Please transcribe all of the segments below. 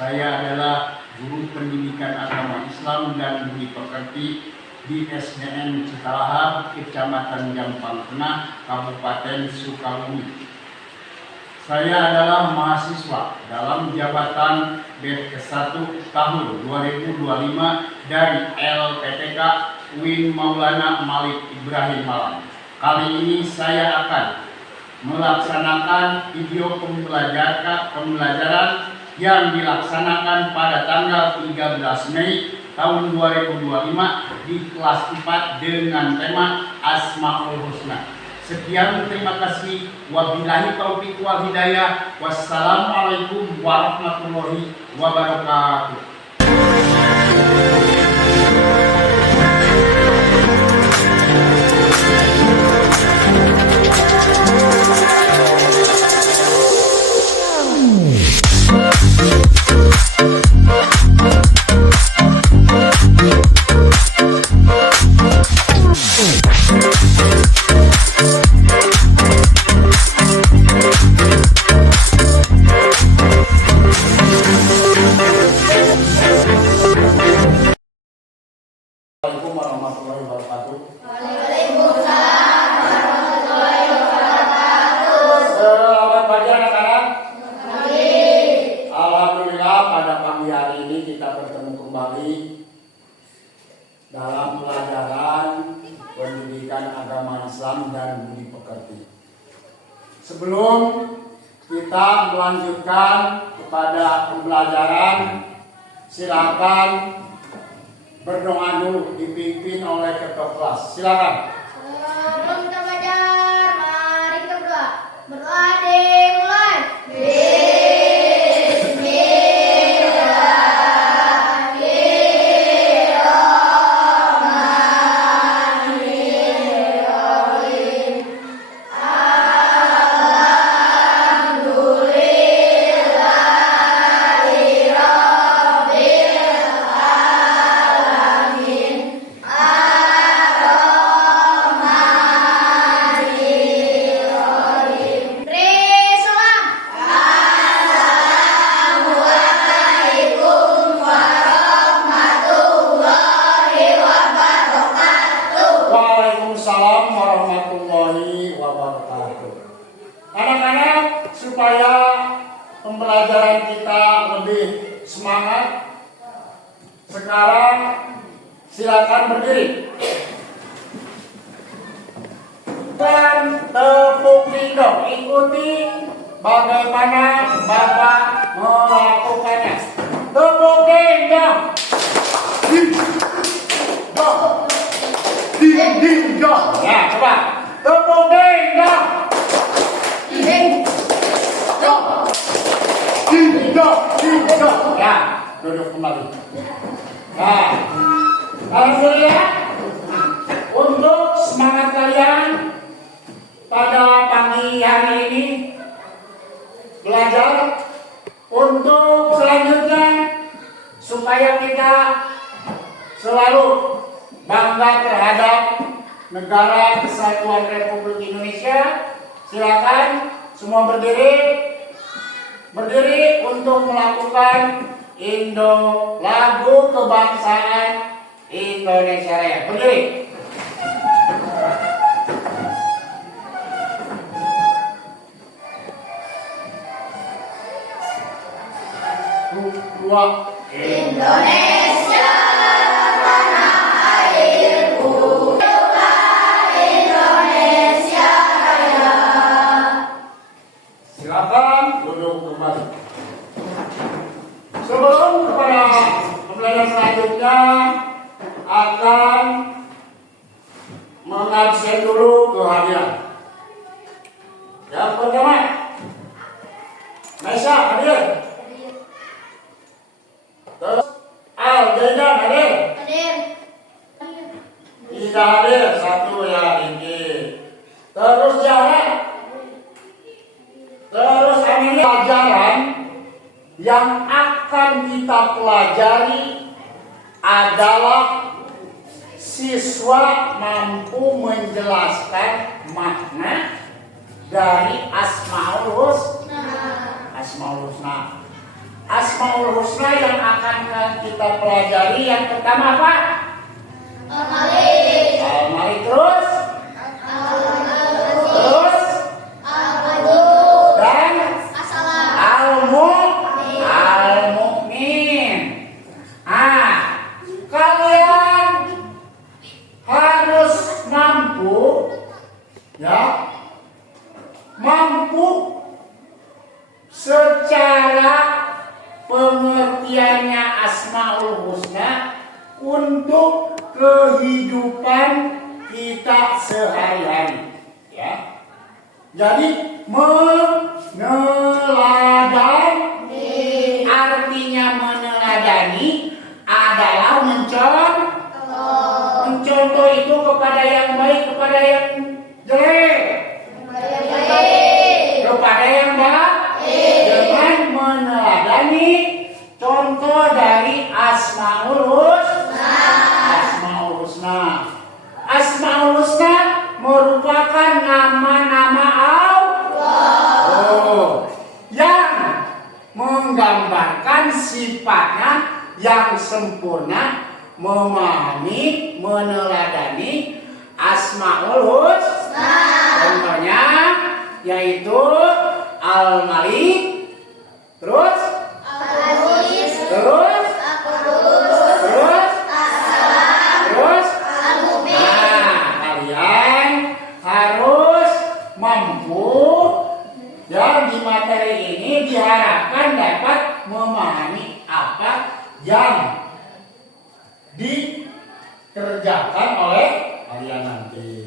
Saya adalah guru pendidikan agama Islam dan budi pekerti di SDN Cikalahap, Kecamatan Jampang Tengah, Kabupaten Sukabumi. Saya adalah mahasiswa dalam jabatan batch ke-1 tahun 2025 dari LPTK UIN Maulana Malik Ibrahim Malang. Kali ini saya akan melaksanakan video pembelajaran yang dilaksanakan pada tanggal 13 Mei tahun 2025 di kelas 4 dengan tema Asmaul Husna. Sekian, terima kasih. Wabillahi taufiq wal hidayah. Wassalamualaikum warahmatullahi wabarakatuh. Assalamualaikum warahmatullahi wabarakatuh. Waalaikumsalam warahmatullahi wabarakatuh. Selamat pagi anak-anak. Pagi. Alhamdulillah pada pagi hari ini kita bertemu kembali dalam pelajaran pendidikan agama Islam dan budi pekerti. Sebelum kita melanjutkan kepada pembelajaran, silakan berdoa dulu dipimpin oleh ketua kelas. Silakan. Sebelum kita belajar, mari kita berdoa. Berdoa dimulai. Waalaikumsalam warahmatullahi wabarakatuh. Anak-anak, supaya pembelajaran kita lebih semangat, sekarang silakan berdiri dan tepuk dindong. Ikuti bagaimana Bapak melakukannya. Tepuk dindong. Dindong. Ya, coba. Tepuk dindong. Dindong. Ya, duduk kembali. Nah, alhamdulillah untuk semangat kalian pada pagi hari ini belajar. Untuk selanjutnya supaya kita selalu bangga terhadap negara Kesatuan Republik Indonesia, silakan semua berdiri untuk melakukan lagu kebangsaan Indonesia Raya. Berdiri. Dua. Indonesia tanah airku, Indonesia Raya. Silakan duduk kembali. Sebelum kepada pembelajaran selanjutnya akan mengabsen dulu kehadiran. Yang pertama, Maisha hadir. Terus Al-Jaidan hadir. Tidak hadir, satu ya ini. Terus Jara. Terus ini pelajaran yang akan kita pelajari adalah siswa mampu menjelaskan makna dari Asmaul Husna. Asmaul Husna yang akan kita pelajari yang pertama apa? Al-Malik. Al-Malik, terus dan As-Salam. Al-Mu'min. Kalian harus mampu secara pengertiannya Asmaul Husna untuk kehidupan kita sehari-hari, ya. Jadi meneladani, artinya meneladani adalah mencontoh itu kepada yang baik, kepada yang jelek, kepada yang baik, dengan meneladani contoh dari Asmaul Husna. Asmaul Husna merupakan nama-nama Allah yang menggambarkan sifatnya yang sempurna, memahami, meneladani Asmaul Husna. Contohnya yaitu Al-Malik, terus Al-Aziz. terus Al-Mu'min. kalian harus mampu, ya, di materi ini diharapkan dapat memahami apa yang dikerjakan oleh kalian nanti.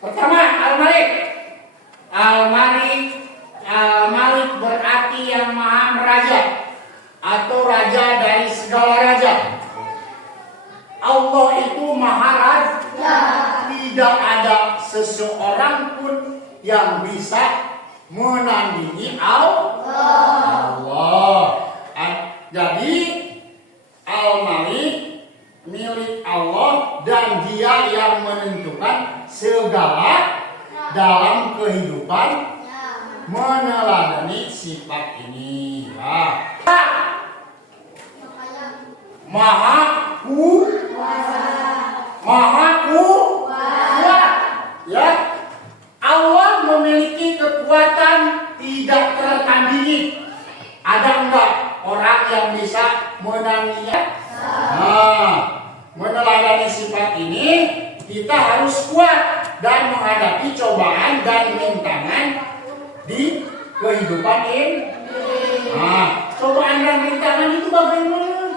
Pertama, Al-Malik. Al-Malik berarti yang maha meraja atau raja dari segala raja. Allah itu maha raja. Tidak ada seseorang pun yang bisa menandingi Allah. Jadi Al-Malik milik Allah dan Dia yang menentukan segala dalam kehidupan, meneladani sifat ini, ya. Maha kuat, ya. Allah memiliki kekuatan tidak tertandingi. Ada enggak orang yang bisa menandinginya? Meneladani sifat ini kita harus kuat dan menghadapi cobaan dan rintangan di kehidupan ini. Cobaan dan rintangan itu bagaimana?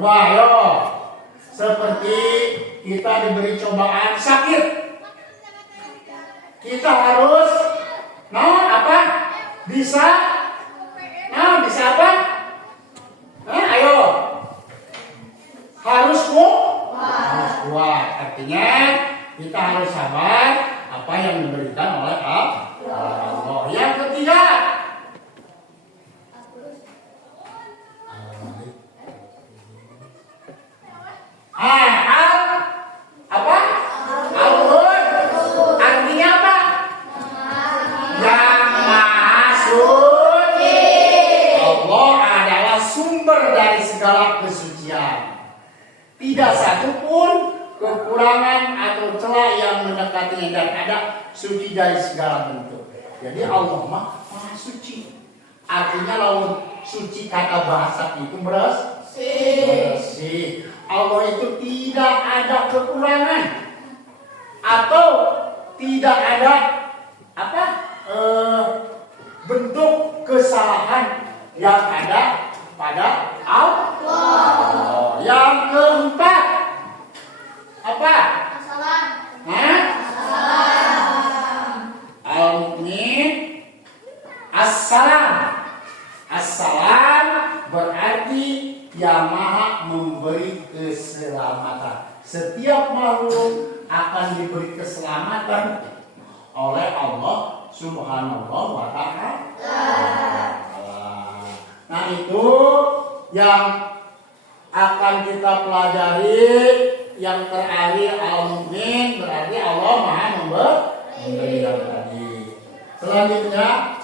Wah, yo, seperti kita diberi cobaan sakit, kita harus, bisa apa? Ayo, harus kuat. Artinya kita harus sabar apa yang diberikan oleh Allah. Yang ketiga, artinya apa? Yang maha suci. Allah adalah sumber dari segala kesucian. Tidak satupun kekurangan atau celah yang mendekatinya, dan ada suci dari segala bentuk. Jadi Allah maha suci. Artinya lawan suci kata bahasa itu bersih. Allah itu tidak ada kekurangan atau tidak ada bentuk kesalahan yang ada pada Allah. Yang keempat, apa? Al-Mu'min. As-Salam berarti yang maha memberi keselamatan. Setiap makhluk akan diberi keselamatan oleh Allah Subhanahu wa Ta'ala. Nah, itu yang akan kita pelajari yang terakhir Al-Mu'min, berarti Allah Maha memberi yang tadi. Selanjutnya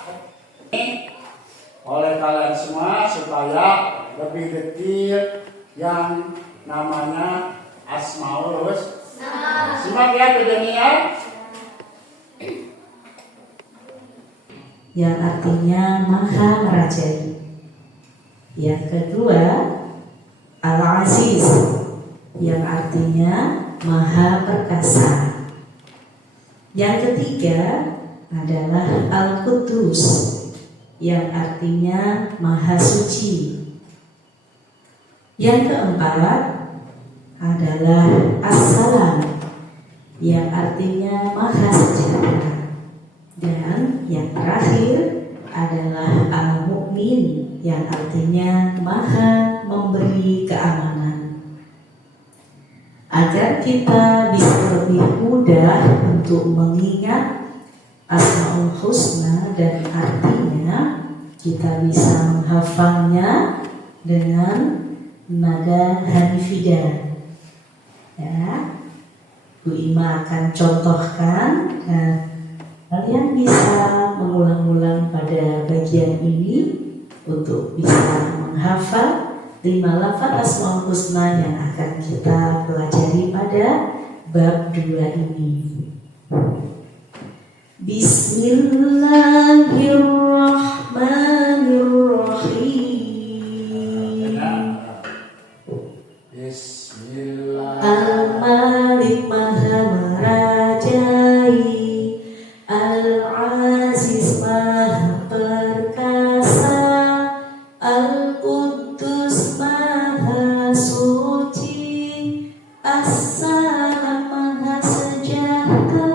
oleh kalian semua supaya lebih detail yang namanya Asmaul Husna. Simak ya kejadian. Yang artinya maha merajai. Yang kedua, Al-Aziz, yang artinya maha perkasa. Yang ketiga adalah Al-Qudus, yang artinya maha suci. Yang keempat adalah As-Salam, yang artinya maha sejahtera. Dan yang terakhir adalah Al-Mu'min, yang artinya maha memberi keamanan. Agar kita bisa lebih mudah untuk mengingat Asmaul Husna dan artinya, kita bisa menghafalnya dengan nada hanifidah. Ya, Bu Ima akan contohkan dan kalian bisa mengulang-ulang pada bagian ini untuk bisa menghafal 5 lafaz Asmaul Husna yang akan kita pelajari pada bab 2 ini. Bismillahirrahmanirrahim. Bismillah. Al-Malik maha merajai, Al-Aziz maha perkasa, Al-Quddus maha suci, As-Salam maha sejahtera,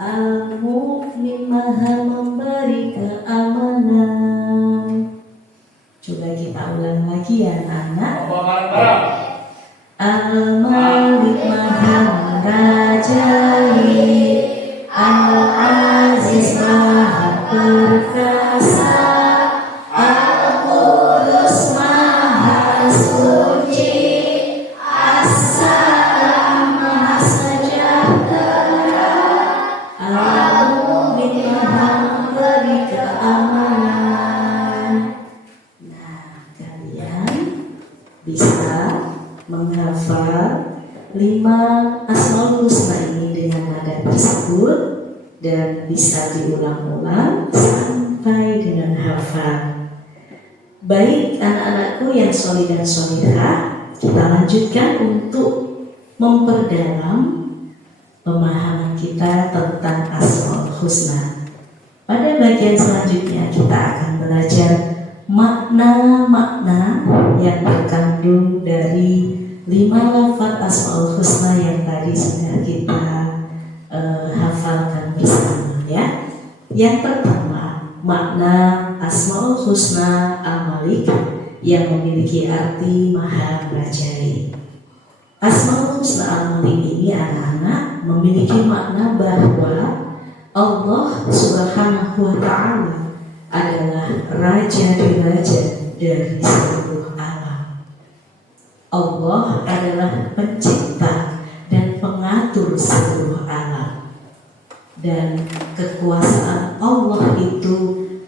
Al-Mu'min maha memberi keamanan. Coba kita ulang lagi ya anak. Bareng-bareng. Al-Malik maha merajai, Al-Aziz maha perkasa, Al-Qudus maha suci, As-Salam maha sejahtera, Al-Mu'min maha memberi keamanan. Nah, kalian bisa menghafal 5 Asmaul Husna ini dengan nada tersebut dan bisa diulang-ulang sampai dengan hafal. Baik anak-anakku yang solih dan solihah, kita lanjutkan untuk memperdalam pemahaman kita tentang Asmaul Husna. Pada bagian selanjutnya kita akan belajar makna-makna yang terkandung dari 5 lafaz Asmaul Husna yang tadi sudah kita hafalkan bersama ya. Yang pertama, makna Asmaul Husna Al-Malik yang memiliki arti maha merajai. Asmaul Husna Al-Malik ini anak-anak memiliki makna bahwa Allah Subhanahu wa Ta'ala adalah raja di raja dari seluruh alam. Allah adalah pencipta dan pengatur seluruh alam. Dan kekuasaan Allah itu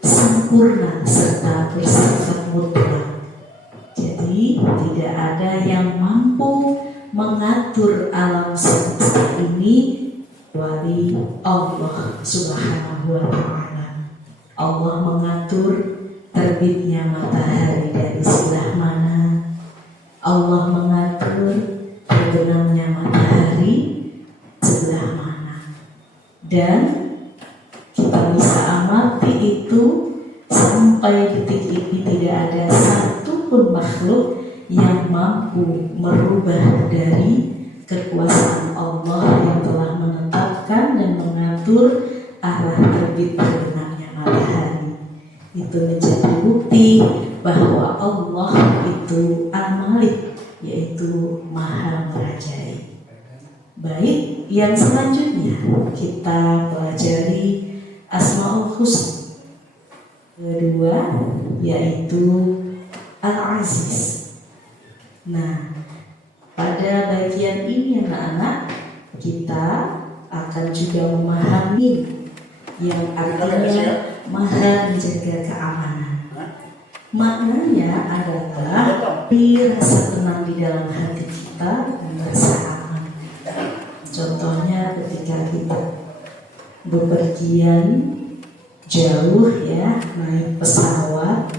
sempurna serta bersifat mutlak. Jadi tidak ada yang mampu mengatur alam semesta ini kecuali Allah Subhanahu wa Ta'ala. Allah mengatur terbitnya matahari dari sebelah mana, Allah mengatur terbenamnya matahari sebelah mana. Dan kita bisa amati itu sampai detik ini tidak ada satupun makhluk yang mampu merubah dari kekuasaan Allah yang telah menetapkan dan mengatur arah terbit terbenamnya matahari. Itu menjadi bukti bahwa Allah itu Al-Malik, yaitu maha merajai. Baik, yang selanjutnya kita pelajari Asmaul Husna kedua, yaitu Al-Aziz. Nah, pada bagian ini anak-anak, kita akan juga memahami yang artinya maha menjaga keamanan. Maknanya adalah rasa tenang di dalam hati kita dan rasa aman. Contohnya ketika kita bepergian jauh ya, naik pesawat,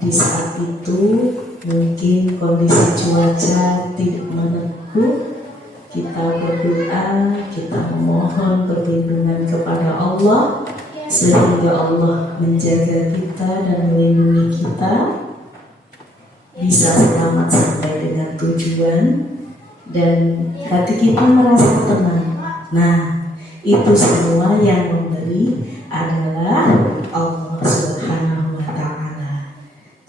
di saat itu mungkin kondisi cuaca tidak menentu, kita berdoa, kita memohon perlindungan kepada Allah sehingga Allah menjaga kita dan melindungi kita bisa selamat sampai dengan tujuan dan hati kita merasa tenang. Nah, itu semua yang memberi adalah Allah Subhanahu wa Ta'ala.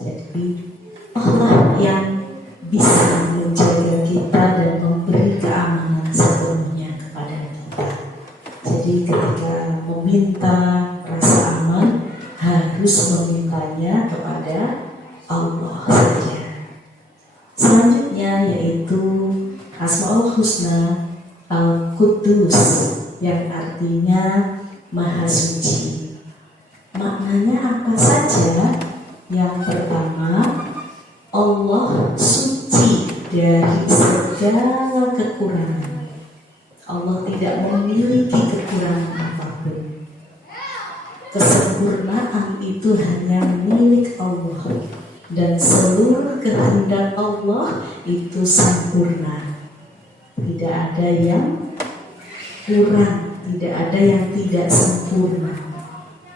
Jadi Allah yang bisa menjaga kita dan memberi keamanan sepenuhnya kepada kita. Jadi ketika meminta rasa aman, harus memintanya kepada Allah saja. Selanjutnya yaitu Asmaul Husna Al-Quddus, yang artinya Maha Suci. Maknanya apa saja? Yang pertama, Allah suci dari segala kekurangan. Allah tidak memiliki kekurangan apapun. Kesempurnaan itu hanya milik Allah, dan seluruh kehendak Allah itu sempurna. Tidak ada yang kurang, tidak ada yang tidak sempurna.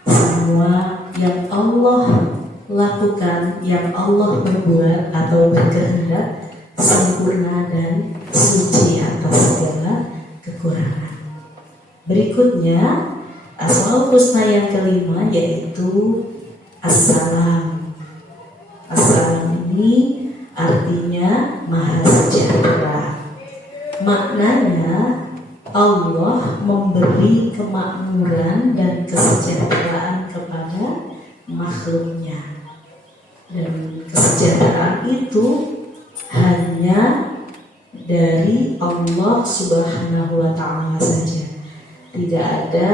Semua yang Allah lakukan, yang Allah berbuat atau berkehendak sempurna dan suci atas segala kekurangan. Berikutnya Asmaul Husna yang kelima yaitu As-Salam. As-Salam ini artinya Maha Sejahtera. Maknanya Allah memberi kemakmuran dan kesejahteraan kepada makhluknya, dan kesejahteraan itu hanya dari Allah Subhanahu wa Ta'ala saja. Tidak ada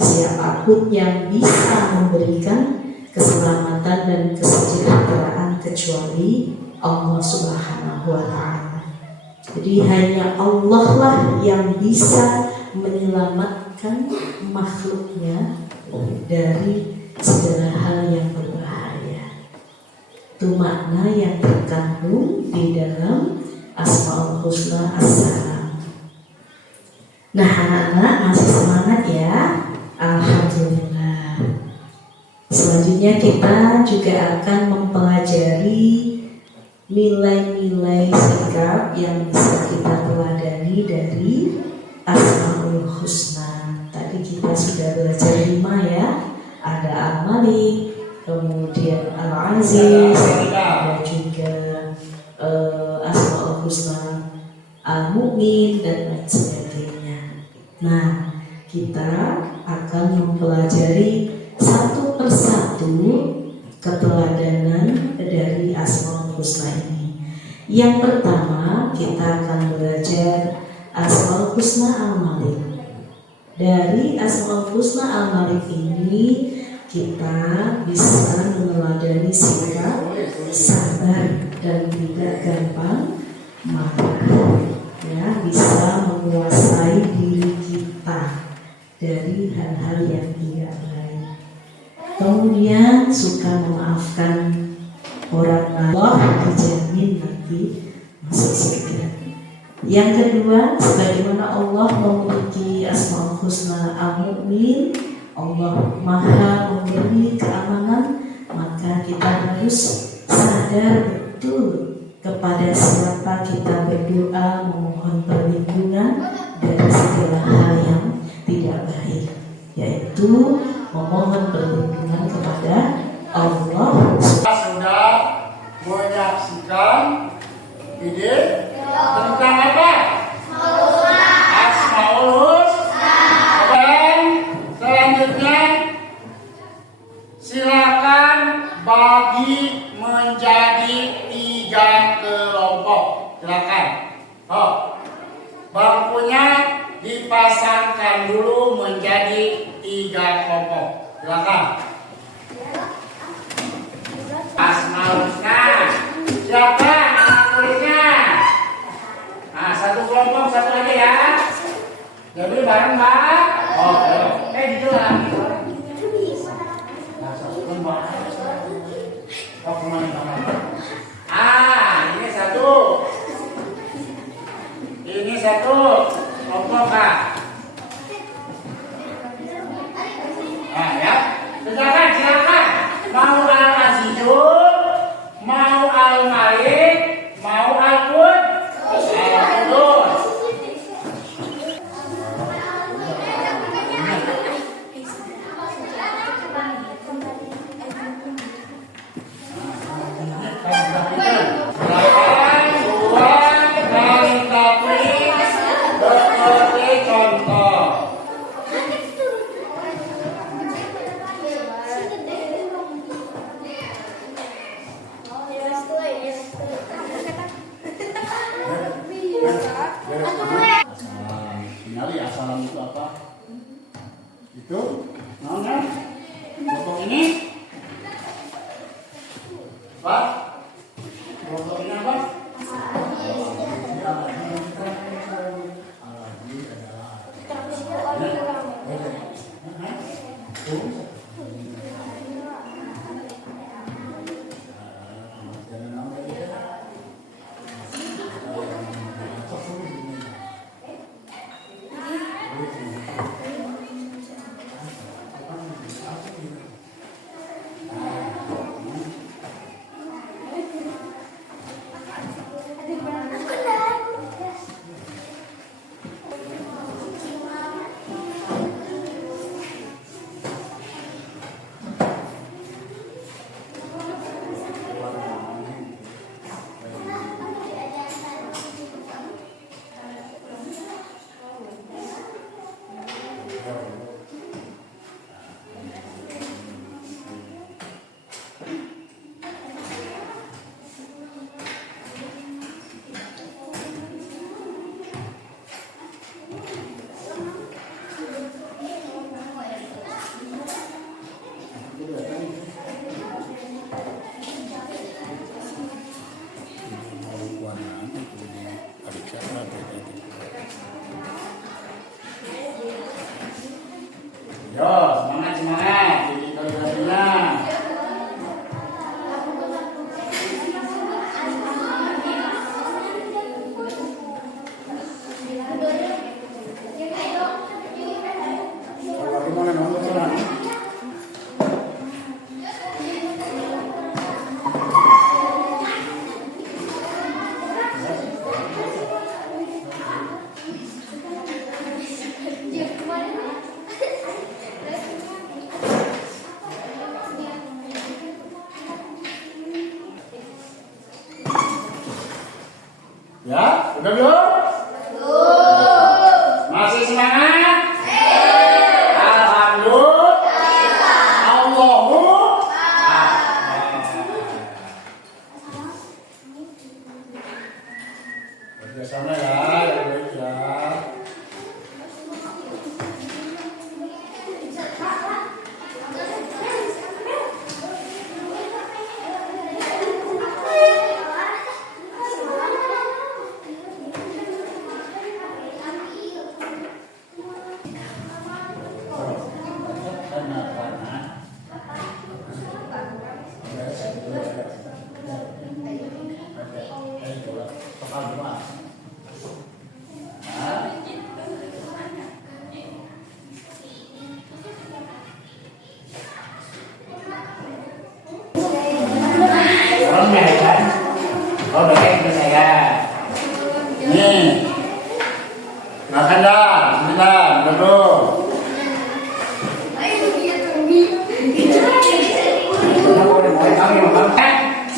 siapapun yang bisa memberikan keselamatan dan kesejahteraan kecuali Allah Subhanahu wa Ta'ala. Jadi hanya Allah lah yang bisa menyelamatkan makhluknya dari segala hal yang berbahaya. Itu makna yang terkandung di dalam Asmaul Husna As-Salam. Nah, anak-anak masih semangat ya? Alhamdulillah. Selanjutnya kita juga akan mempelajari nilai-nilai sikap yang bisa kita teladani dari Asmaul Husna. Tadi kita sudah belajar 5 ya. Ada Al-Malik, kemudian Al-Aziz, ada juga Asmaul Husna Al-Mu'min dan lain sebagainya. Nah, kita akan mempelajari satu persatu keteladanan dari Asmaul Husna ini. Yang pertama kita akan belajar Asmaul Husna Al-Malik. Dari Asmaul Husna Al-Malik ini kita bisa meneladani sikap sabar dan tidak gampang marah, ya, bisa menguasai diri kita dari hal-hal yang tidak baik. Kemudian suka memaafkan orang lain, dijamin nanti masuk surga. Yang kedua, sebagaimana Allah memiliki Asmaul Husna Al-Mu'min, Allah Maha memberi keamanan, maka kita harus sadar betul kepada siapa kita berdoa memohon perlindungan dari segala hal yang tidak baik, yaitu memohon perlindungan kepada Allah. Sudah menyaksikan ide tentang apa? Asmaul Husna. Dan selanjutnya silakan bagi menjadi 3 kelompok. dulu menjadi 3 kelompok. Silakan. Asmaul Husna. Siapa anak tulisnya? Nah, satu kelompok satu aja ya. Jadi bareng Mbak. Oh, gitu lah. Ini satu. Ini satu kelompok Kak. Nah ya, silakan. Mau Al-Azizul, mau Al-Malik, mau Al-Qud. Finali asalan itu apa? Itu, mana? Kelompok ini? Apa? Kelompok ini apa? Yo, semangat. Jadi kalian bagaimana nomor sana? Ya, udah belum? Masih semangat? Alhamdulillah. Allahu kerjasama ya, baik ya. Oh, baik ke saya. Nih. Makan dah, bismillah, dulu.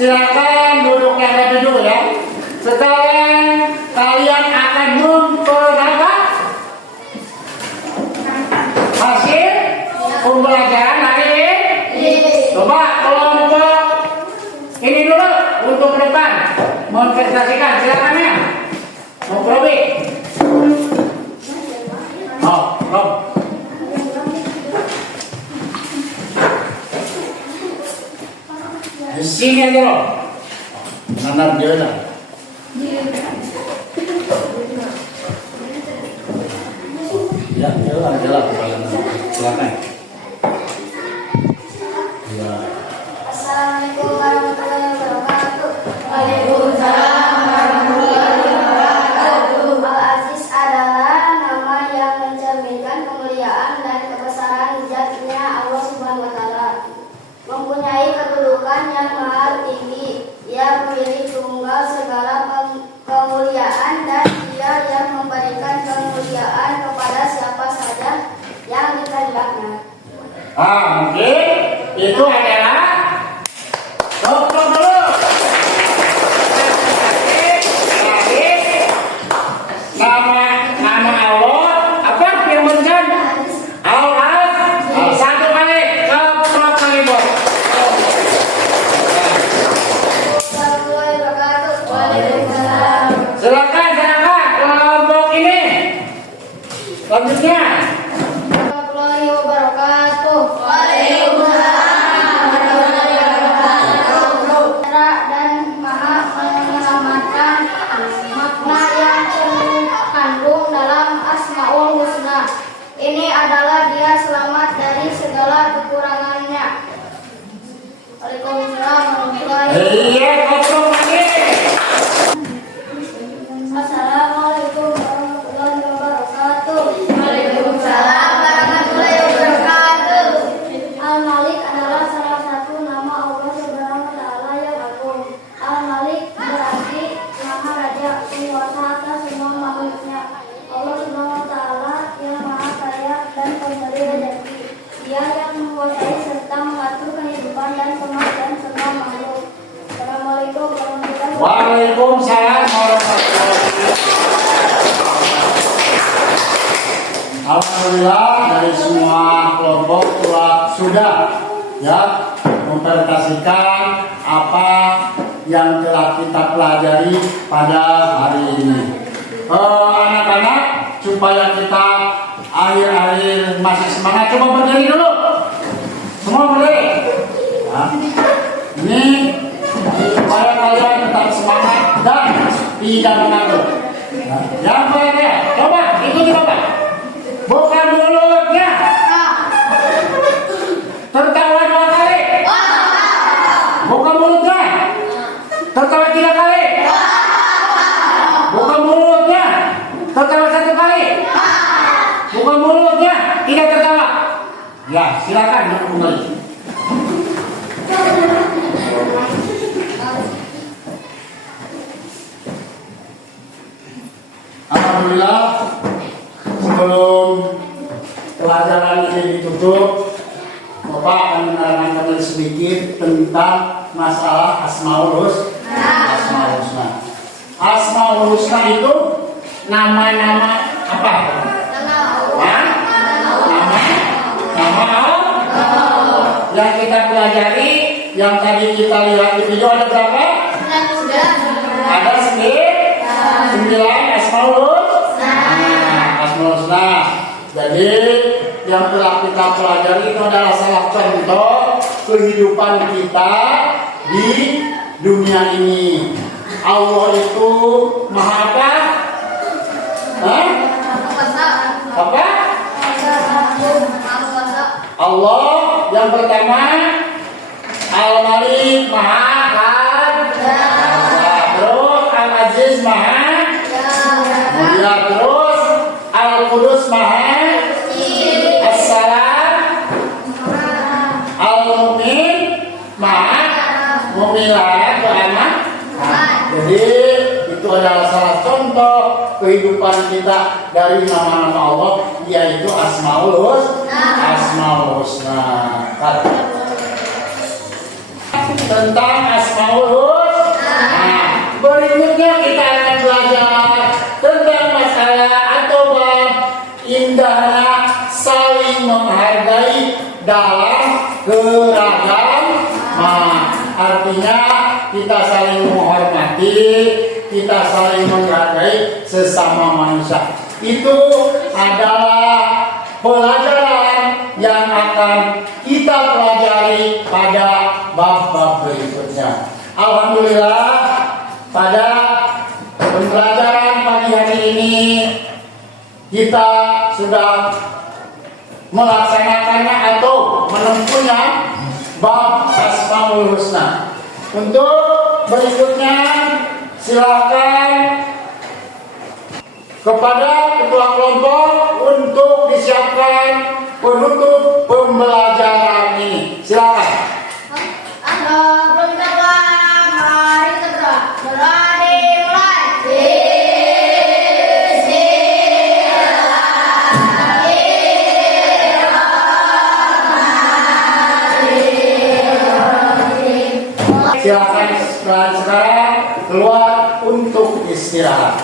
Silakan duduk yang rapi dulu ya. Sekarang kalian akan memperapa hasil pembelajaran hari ini. Coba kelompok ini dulu untuk ke depan mempresentasikan, silakan ya. Mau probi. Oh, benar dia lah. Ya, jalan silakan. Ya. Assalamualaikum warahmatullahi wabarakatuh. Waalaikumsalam warahmatullahi wabarakatuh. Al-Aziz adalah nama yang mencerminkan kemuliaan dan kebesaran zatnya Allah Subhanahu wa Ta'ala. Mempunyai kedudukan yang maha tinggi. Ia pemilik tunggal segala kemuliaan dan Dia yang memberikan kemuliaan kepada siapa saja yang dikehendaknya. Mungkin itu adalah dokter dulu. Nama Allah apa yang benar? Allah. Satu kali keprok kali bos. Warahmatullahi wabarakatuh. Waalaikumsalam. Silakan kelompok ini. Selanjutnya. Warahmatullahi wabarakatuh. Waalaikumsalam warahmatullahi wabarakatuh. Dan maha menyelamatkan makna yang terkandung dalam Asmaul Husna. Ini adalah Dia selamat dari segala kekurangannya. Waalaikumsalam warahmatullahi wabarakatuh. Iya, keprok lagi. Assalamualaikum warahmatullahi wabarakatuh. Waalaikumsalam warahmatullahi wabarakatuh. Al-Malik adalah salah satu nama Allah Subhanahu wa Ta'ala yang agung. Al-Malik berarti Maha Raja, penguasa atas semua makhluknya. Allah Subhanahu wa Ta'ala yang Maha Kaya dan pemberi rezeki. Dia yang menguasai serta mengatur kehidupan dan kematian semua makhluk. Assalamualaikum warahmatullahi wabarakatuh. Waalaikumsalam warahmatullahi wabarakatuh. Alhamdulillah dari semua kelompok sudah ya mempresentasikan apa yang telah kita pelajari pada hari ini. Anak-anak, supaya kita akhir-akhir masih semangat, coba berdiri dulu. Semua berdiri. Ya. Ini supaya kalian tetap semangat dan tidak mengantuk. Nah, yang pertama, coba ikuti bapak. Bukan mulutnya. Tertawa 2 kali. Bukan mulutnya. Tertawa 3 kali. Bukan mulutnya. Tertawa 1 kali. Bukan mulutnya. Tidak tertawa. Ya, silakan duduk kembali. Alhamdulillah, sebelum pelajaran ini ditutup, Bapak akan menerangkan kembali sedikit tentang masalah Asmaul Husna. Asmaul Husna itu nama-nama apa? Nama Allah. Yang kita pelajari, yang tadi kita lihat di video ada berapa? Ada 9 Asmaul Husna. Jadi yang telah kita pelajari itu adalah salah contoh kehidupan kita di dunia ini. Allah itu Maha apa? Apa? Allah yang pertama Al-Malik Maha kan? Terus Al-Aziz Maha. Ya, terus Al-Qudus Maha. As-Salam Al-Mu'min Maha. Mu'milah anak. Jadi itu adalah salah contoh kehidupan kita dari nama-nama Allah, yaitu Asmaul Husna. Tentang Asmaul Husna. Berikutnya kita akan belajar tentang masalah atau bab indahnya saling menghargai dalam keragaman. Artinya kita saling menghormati, kita saling menghargai sesama manusia. Itu adalah pelajaran yang akan kita pelajari pada bab-bab berikutnya. Alhamdulillah, ini kita sudah melaksanakannya atau menempuhnya bab Asmaul Husna. Untuk berikutnya silakan kepada ketua kelompok untuk disiapkan penutup pembelajaran ini. Silakan. Belum berdoa, mari kita berdoa. Berdoa dimulai. Silakan sekarang keluar untuk istirahat.